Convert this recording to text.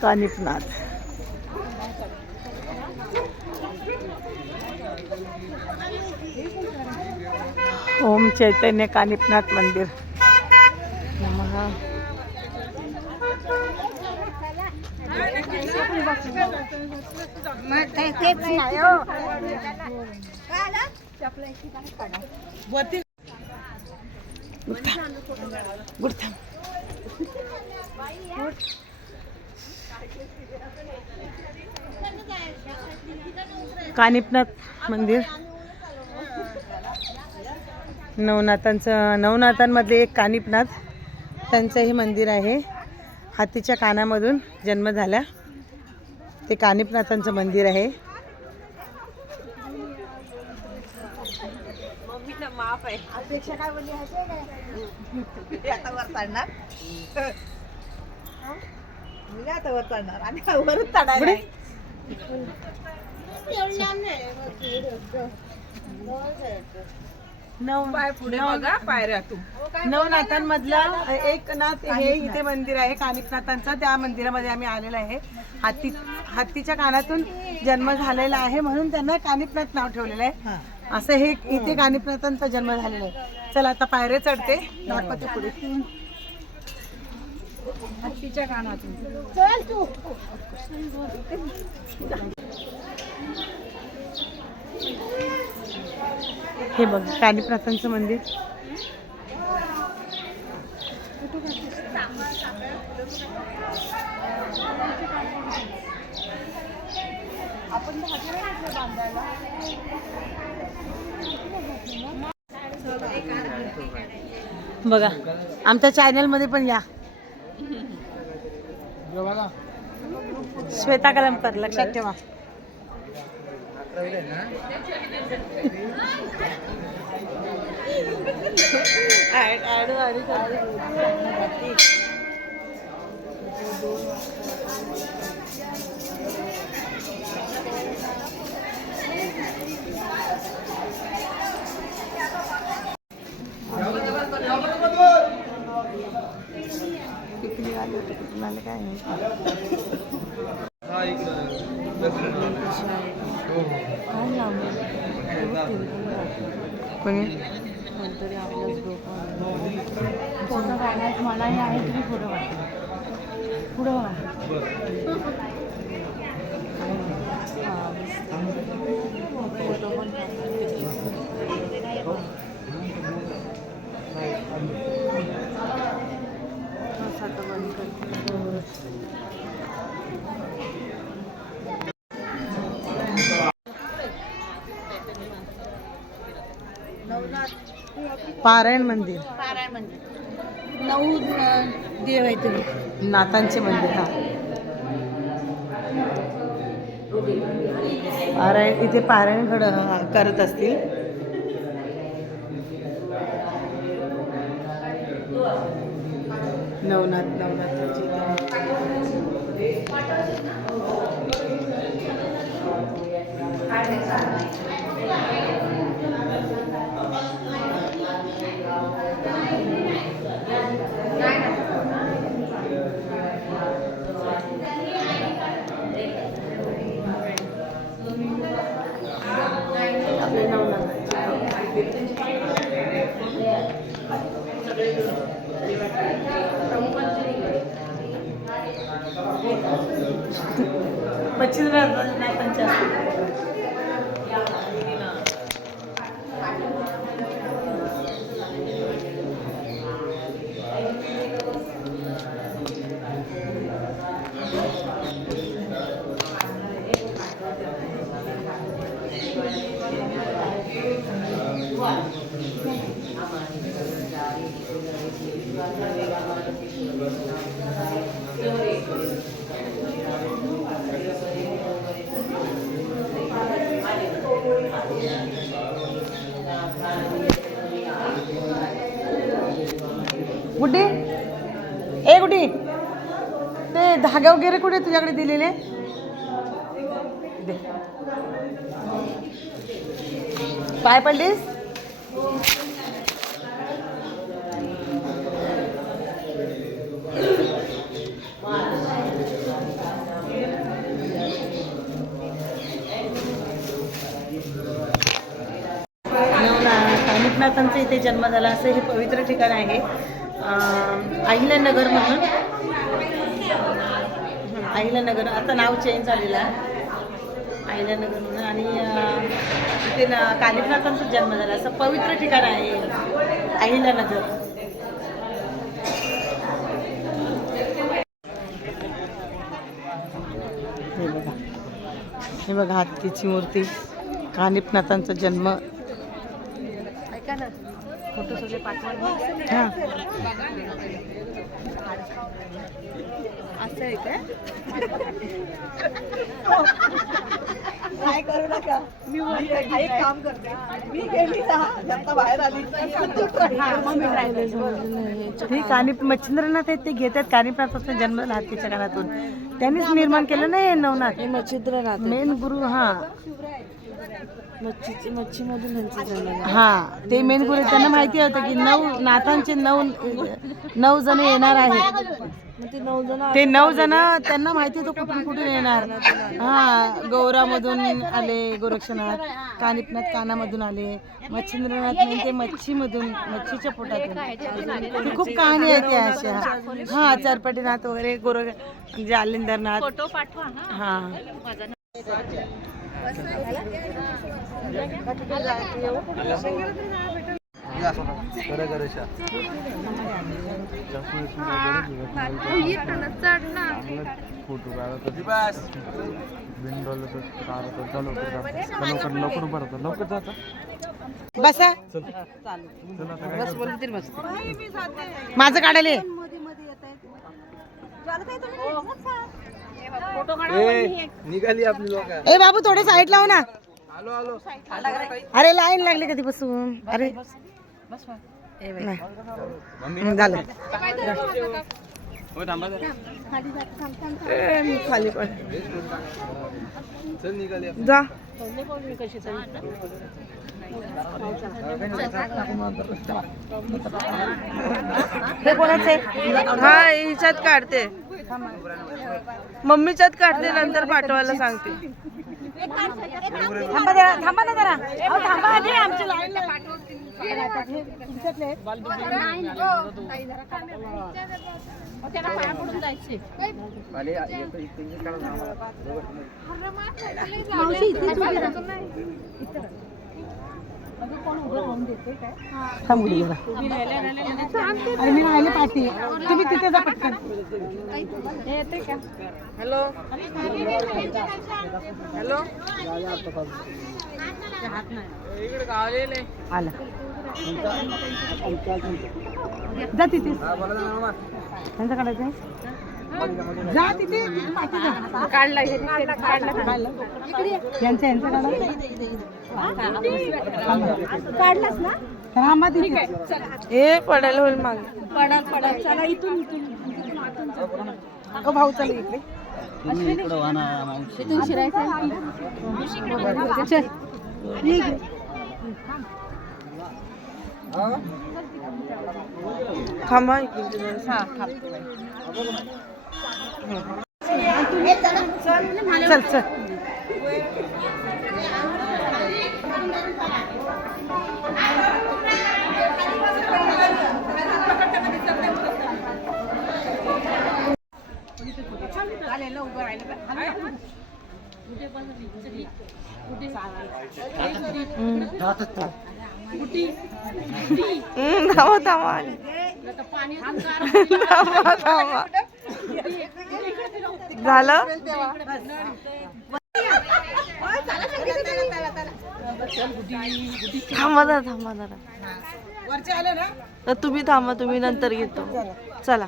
कानिफनाथ ओम चैतन्य कानिफनाथ मंदिर नमः। कानिफनाथ मंदिर नवनाथांमधले एक कानिफनाथ त्यांचं हे मंदिर आहे। हातीच्या कानामधून जन्म झाला ते कानिफनाथांचं मंदिर आहे। माफ आहे अपेक्षा काय बोलली आता वर चढणार मी आता वर चढणार आणि वरच चढायला नवनाथांमधला एक नाथ हे इथे मंदिर आहे कानिफनाथांचं। त्या मंदिरामध्ये आम्ही आलेलो आहे। हत्तीच्या कानातून जन्म झालेला आहे म्हणून त्यांना कानिफनाथ नाव ठेवलेलं आहे। असं हे इथे कानिफनाथांचा जन्म झालेला आहे। चला आता पायऱ्या चढते दाखवते पुढे। हत्तीच्या कानातून चल तू। हे बघ कानिफनाथांचं मंदिर। बघा आमच्या चॅनल मध्ये पण या। श्वेता कलमकर लक्षात ठेवा। फोटो काढण्यात मलाही आहे तुम्ही फोटो काढा पुढं फोटो पण पारायण मंदिर 9 देव आहे तुम्ही नाथांचे मंदिर। हा पारायण इथे पारायण करत असतील। नवनाथांची गुड्डी ए गुड्डी ते धागे वगैरे कुठे तुझ्याकडे दिलेले दे पाय पडलीस कानिपनाथांचा इथे जन्म झाला असं हे पवित्र ठिकाण आहे. अहिल्यानगर म्हणून, अहिल्यानगर आता नाव चेंज झालेलं आहे अहिल्यानगर म्हणून. आणि इथे कानिपनाथांचा जन्म झाला असं पवित्र ठिकाण आहे अहिल्यानगर. हे बघा हत्तीची मूर्ती, कानिपनाथांचा जन्म. ऐका ना, फोटो सगळे पाठवा. हां असं आहे काय? काय करू नका. मी एक काम करते, मी गेली ना आता बाहेर आली मच्छिंद्रनाथ आहेत ते घेतात. कानिपनाथांचा जन्म झाला हत्तीच्या कानातून, त्यांनीच निर्माण केलं ना हे नवनाथ. मच्छिंद्रनाथ मेन गुरु. हा मच्छीमधून त्यांचा जन्म. हा ते मेन गुरु. त्यांना माहिती होतं की 9 नाथांचे 9 जण येणार आहेत. ते 9 जण त्यांना माहिती होतं कुठून कुठून येणार. हा गौरामधून आले गोरक्षनाथ, कानिपनाथ कानामधून आले, मच्छिंद्रनाथ म्हणजे ते मच्छीच्या पोटातून. खूप कहाणी आहे त्या अशा. हा चरपटीनाथ वगैरे म्हणजे आलिंदरनाथ. हा बसा माझं काढायला. निघाली आपली लोक. ए बाबू थोडे साईड लाव ना. अरे लाईन लागली कधीपासून. अरे झालं खाली पण जा. हे कोणाचे? हा हिच्यात काढते, मम्मीच्यात काढते, नंतर पाठवायला सांगते. थांबा ना जरा. थांबा आधी आमच्या लाईनला मी राहिले पाठी. तुम्ही तिथे जा पटकन. हॅलो हॅलो इकडे गावलेले आला. जा तिथे. त्यांचं काढायचं जा तिथे. काढला यांचं काढलाच ना. थांबा तिथे. हे पडायला होईल मागे. पडाल चला इथून भाऊ चला इकडे. इथून शिरायचं. थांबा. चल चल. थांबा थांबा थांबा. झालं. थांबा जरा. वरचे आले ना. तर तुम्ही थांबा, तुम्ही नंतर घेतो. चला.